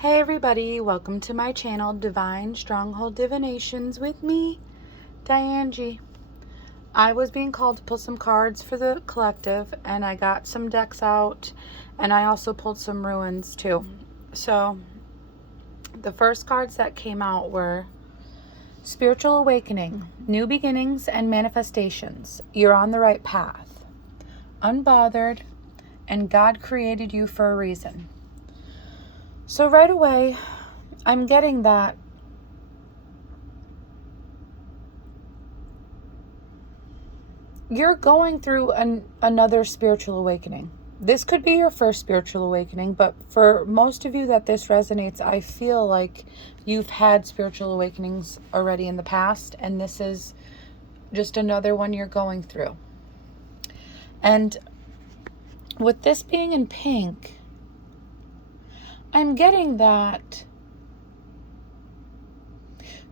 Hey everybody, welcome to my channel, Divine Stronghold Divinations with me, Diane G. I was being called to pull some cards for the collective, and I got some decks out, and I also pulled some ruins too. So, the first cards that came out were Spiritual Awakening, New Beginnings and Manifestations. You're on the right path. Unbothered, and God created you for a reason. So right away, I'm getting that you're going through another spiritual awakening. This could be your first spiritual awakening, but for most of you that this resonates, I feel like you've had spiritual awakenings already in the past, and this is just another one you're going through. And with this being in pink, I'm getting that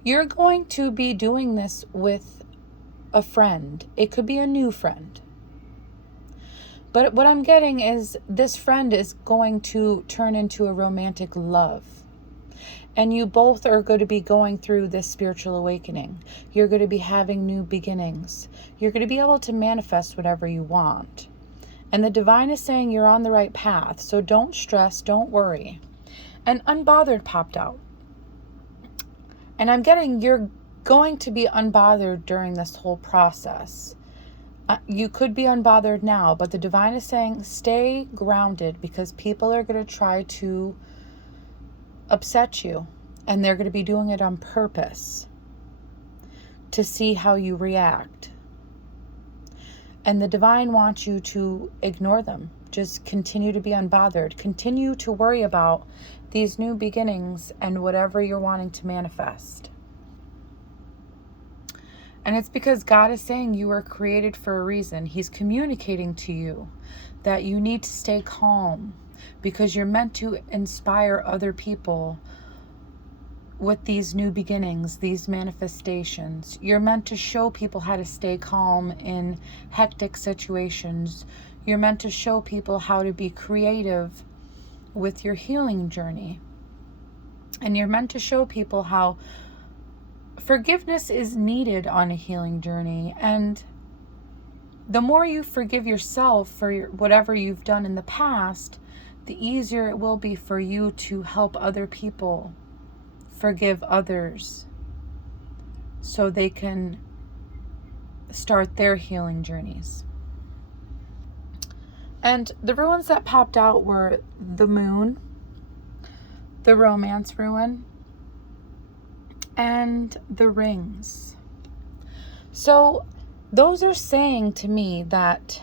you're going to be doing this with a friend. It could be a new friend. But what I'm getting is this friend is going to turn into a romantic love. And you both are going to be going through this spiritual awakening. You're going to be having new beginnings. You're going to be able to manifest whatever you want. And the divine is saying you're on the right path. So don't stress, don't worry. And unbothered popped out. And I'm getting you're going to be unbothered during this whole process. You could be unbothered now, but the divine is saying stay grounded, because people are going to try to upset you, and they're going to be doing it on purpose to see how you react. And the divine wants you to ignore them. Just continue to be unbothered. Continue to worry about these new beginnings and whatever you're wanting to manifest. And it's because God is saying you were created for a reason. He's communicating to you that you need to stay calm, because you're meant to inspire other people with these new beginnings, these manifestations. You're meant to show people how to stay calm in hectic situations. You're meant to show people how to be creative with your healing journey. And you're meant to show people how forgiveness is needed on a healing journey. And the more you forgive yourself for whatever you've done in the past, the easier it will be for you to help other people forgive others so they can start their healing journeys. And the ruins that popped out were the moon, the romance ruin, and the rings. So those are saying to me that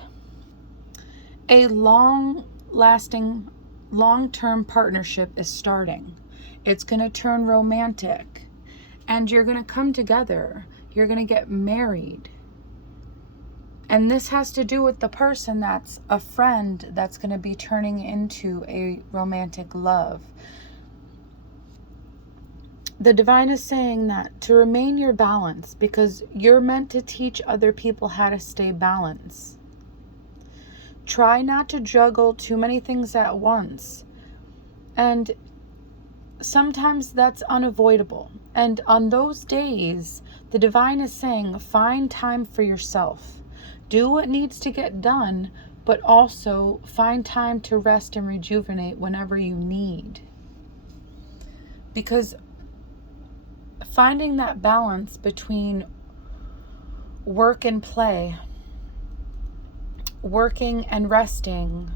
a long-lasting, long-term partnership is starting. It's going to turn romantic, and you're going to come together. You're going to get married. And this has to do with the person that's a friend that's going to be turning into a romantic love. The divine is saying that to remain your balance, because you're meant to teach other people how to stay balanced. Try not to juggle too many things at once. And sometimes that's unavoidable. And on those days, the divine is saying, find time for yourself. Do what needs to get done, but also find time to rest and rejuvenate whenever you need. Because finding that balance between work and play, working and resting,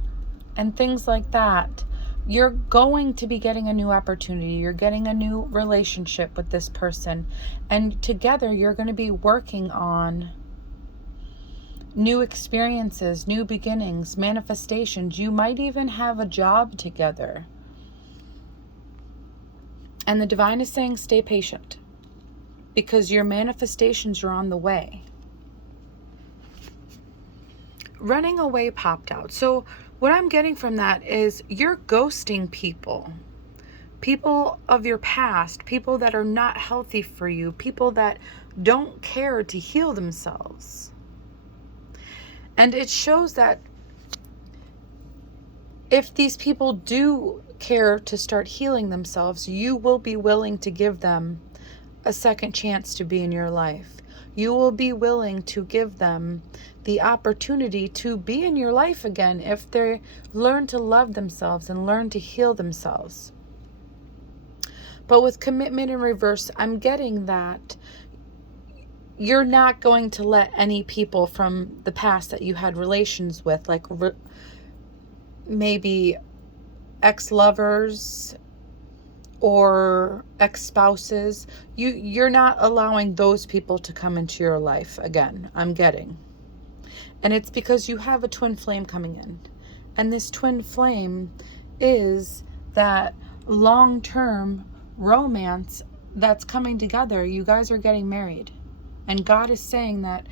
and things like that, you're going to be getting a new opportunity. You're getting a new relationship with this person. And together you're going to be working on new experiences, new beginnings, manifestations. You might even have a job together. And the divine is saying stay patient, because your manifestations are on the way. Running away popped out. So what I'm getting from that is you're ghosting people. People of your past, people that are not healthy for you, people that don't care to heal themselves. And it shows that if these people do care to start healing themselves, you will be willing to give them a second chance to be in your life. You will be willing to give them the opportunity to be in your life again if they learn to love themselves and learn to heal themselves. But with commitment in reverse, I'm getting that you're not going to let any people from the past that you had relations with, like maybe ex-lovers or ex-spouses, you're not allowing those people to come into your life again, I'm getting. And it's because you have a twin flame coming in. And this twin flame is that long-term romance that's coming together. You guys are getting married. And God is saying that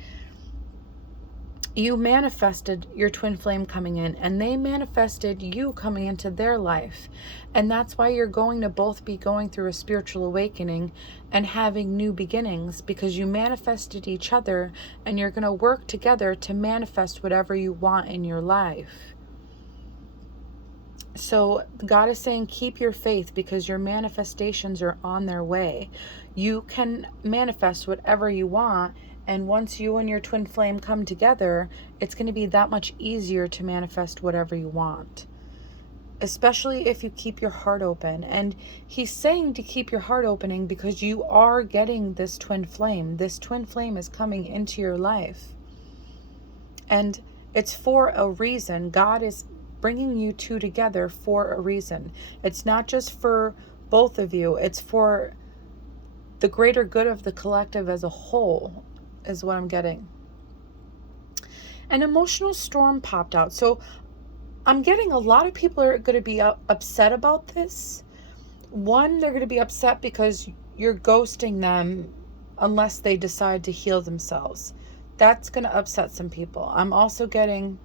you manifested your twin flame coming in, and they manifested you coming into their life. And that's why you're going to both be going through a spiritual awakening and having new beginnings, because you manifested each other, and you're going to work together to manifest whatever you want in your life. So God is saying, keep your faith, because your manifestations are on their way. You can manifest whatever you want. And once you and your twin flame come together, it's going to be that much easier to manifest whatever you want. Especially if you keep your heart open. And he's saying to keep your heart opening because you are getting this twin flame. This twin flame is coming into your life. And it's for a reason. God is bringing you two together for a reason. It's not just for both of you. It's for the greater good of the collective as a whole, is what I'm getting. An emotional storm popped out. So I'm getting a lot of people are going to be upset about this. One, they're going to be upset because you're ghosting them unless they decide to heal themselves. That's going to upset some people. I'm also getting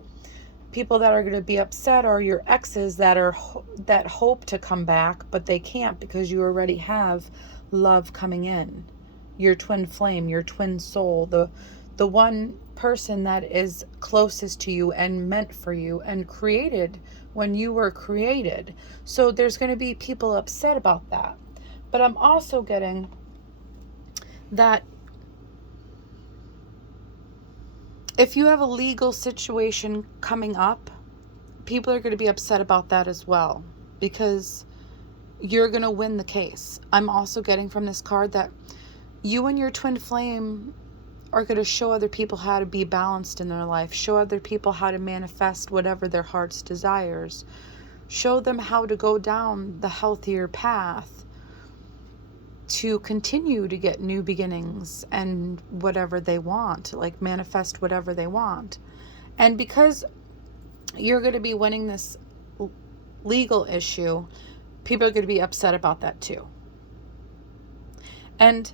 people that are going to be upset are your exes that hope to come back, but they can't because you already have love coming in. Your twin flame, your twin soul, the one person that is closest to you and meant for you and created when you were created. So there's going to be people upset about that. But I'm also getting that if you have a legal situation coming up, people are going to be upset about that as well, because you're going to win the case. I'm also getting from this card that you and your twin flame are going to show other people how to be balanced in their life, show other people how to manifest whatever their heart's desires, show them how to go down the healthier path to continue to get new beginnings and whatever they want, like manifest whatever they want. And because you're going to be winning this legal issue, people are going to be upset about that too. And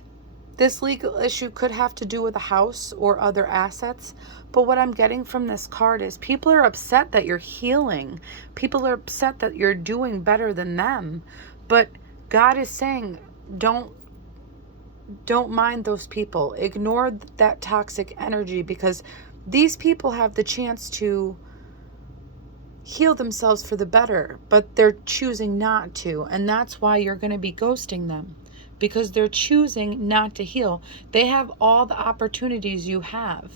this legal issue could have to do with a house or other assets. But what I'm getting from this card is people are upset that you're healing. People are upset that you're doing better than them. But God is saying, don't mind those people. Ignore that toxic energy, because these people have the chance to heal themselves for the better, but they're choosing not to. And that's why you're going to be ghosting them, because they're choosing not to heal. They have all the opportunities you have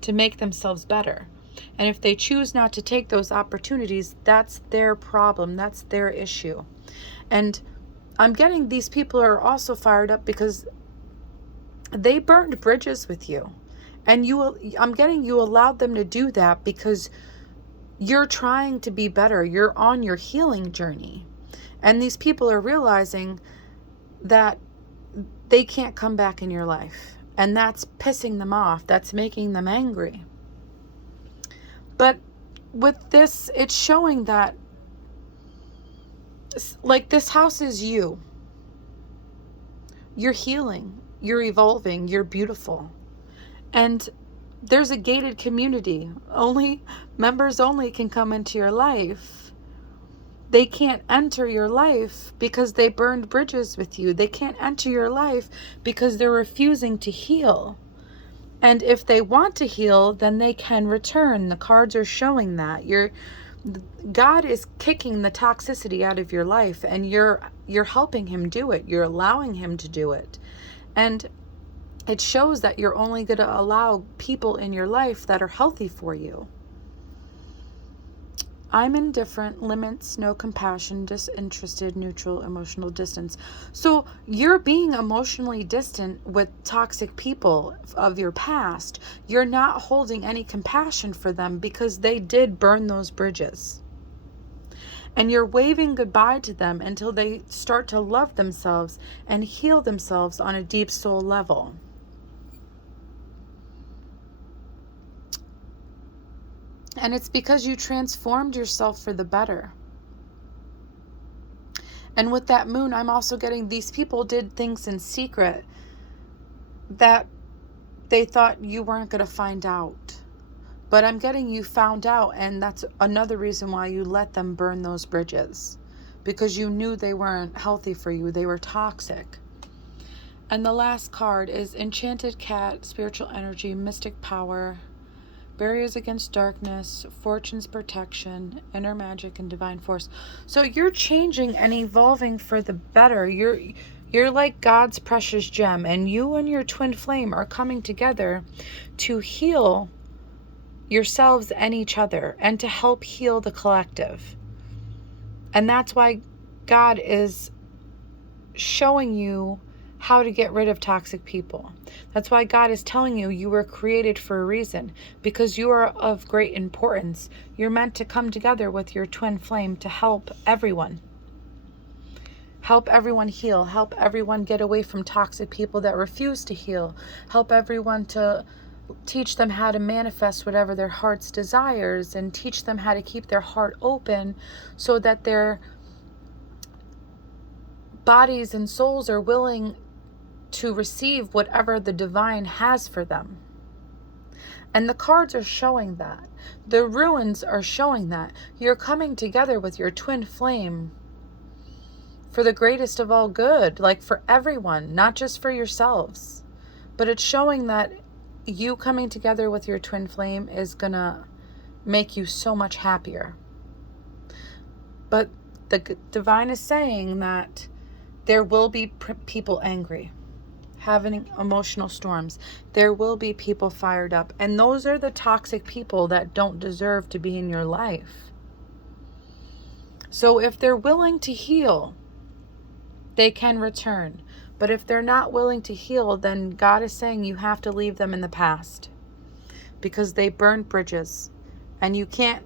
to make themselves better. And if they choose not to take those opportunities, that's their problem. That's their issue. And I'm getting these people are also fired up because they burned bridges with you. And I'm getting you allowed them to do that because you're trying to be better. You're on your healing journey. And these people are realizing that they can't come back in your life. And that's pissing them off. That's making them angry. But with this, it's showing that, like, this house is you. You're healing. You're evolving. You're beautiful. And there's a gated community. Members only can come into your life. They can't enter your life because they burned bridges with you. They can't enter your life because they're refusing to heal. And if they want to heal, then they can return. The cards are showing that. God is kicking the toxicity out of your life, and you're helping him do it. You're allowing him to do it. And it shows that you're only going to allow people in your life that are healthy for you. I'm indifferent, limits, no compassion, disinterested, neutral, emotional distance. So you're being emotionally distant with toxic people of your past. You're not holding any compassion for them because they did burn those bridges. And you're waving goodbye to them until they start to love themselves and heal themselves on a deep soul level. And it's because you transformed yourself for the better. And with that moon, I'm also getting these people did things in secret that they thought you weren't going to find out. But I'm getting you found out, and that's another reason why you let them burn those bridges. Because you knew they weren't healthy for you. They were toxic. And the last card is Enchanted Cat, Spiritual Energy, Mystic Power, Barriers Against Darkness, Fortune's Protection, Inner Magic, and Divine Force. So you're changing and evolving for the better. You're like God's precious gem, and you and your twin flame are coming together to heal yourselves and each other, and to help heal the collective. And that's why God is showing you how to get rid of toxic people. That's why God is telling you you were created for a reason, because you are of great importance. You're meant to come together with your twin flame to help everyone. Help everyone heal. Help everyone get away from toxic people that refuse to heal. Help everyone to teach them how to manifest whatever their heart's desires, and teach them how to keep their heart open so that their bodies and souls are willing to receive whatever the divine has for them. And the cards are showing that. The ruins are showing that. You're coming together with your twin flame for the greatest of all good, like for everyone, not just for yourselves. But it's showing that you coming together with your twin flame is gonna make you so much happier. But the divine is saying that there will be people angry, having emotional storms. There will be people fired up. And those are the toxic people that don't deserve to be in your life. So if they're willing to heal, they can return. But if they're not willing to heal, then God is saying you have to leave them in the past, because they burned bridges, and you can't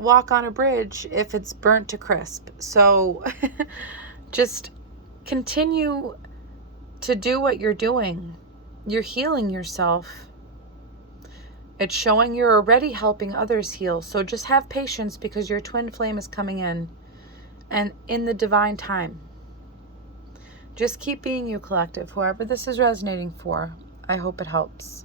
walk on a bridge if it's burnt to crisp. So just continue to do what you're doing. You're healing yourself. It's showing you're already helping others heal. So just have patience, because your twin flame is coming in, and in the divine time. Just keep being you, collective. Whoever this is resonating for, I hope it helps.